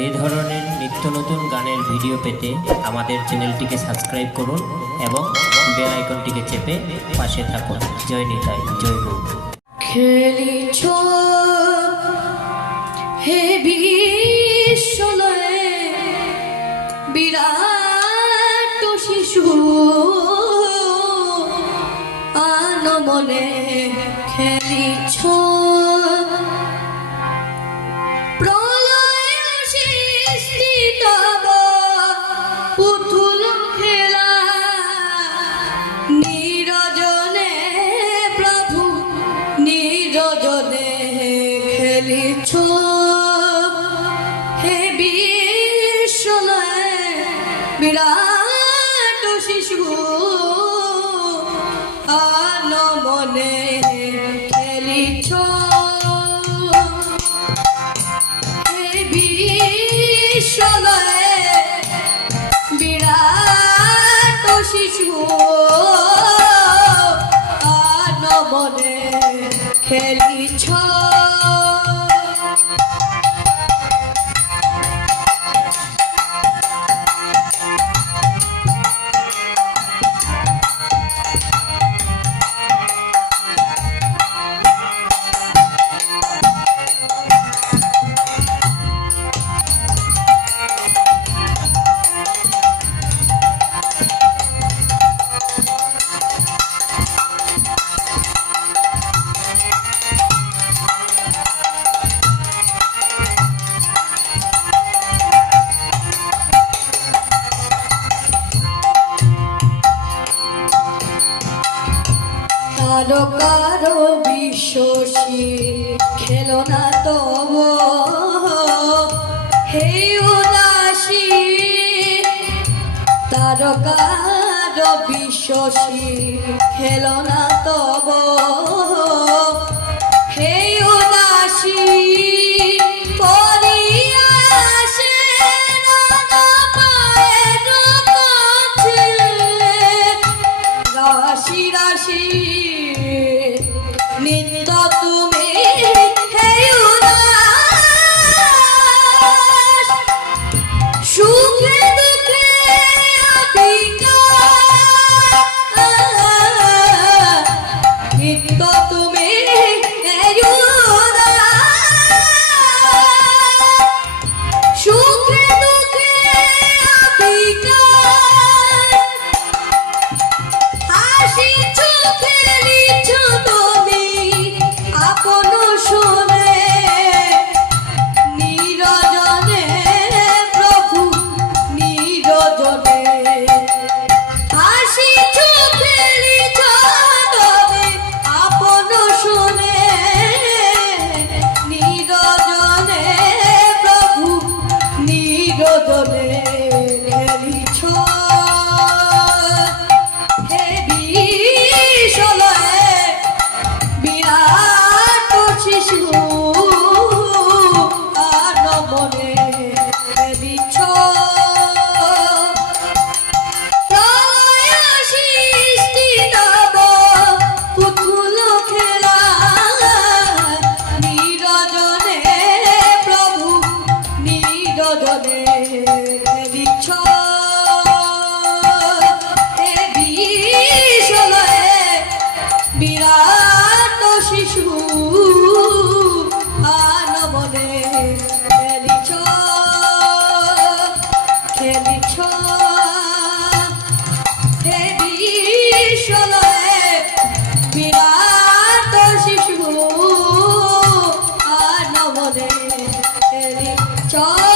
এই ধরনের নিত্য নতুন গানের ভিডিও পেতে আমাদের চ্যানেলটিকে সাবস্ক্রাইব করুন এবং বেল আইকনটিকে চেপে পাশে থাকুন। জয় নিতাই, জয় গুরু খেলিছ হে বিশ্বলয়ে বিরাট শিশু। আনমনে খেলিছ পুতুল খেলা নিরজনে প্রভু নিরজনে খেলিছ। হে বিশ্বলয়ে বিরাট শিশু। খেলিছ। কারও কারও বিশ্বসী খেলো না তব। হে উদাসী তার কারও বিশ্বসী খেলো না তব। রজনে শিশু আর নবনে চল।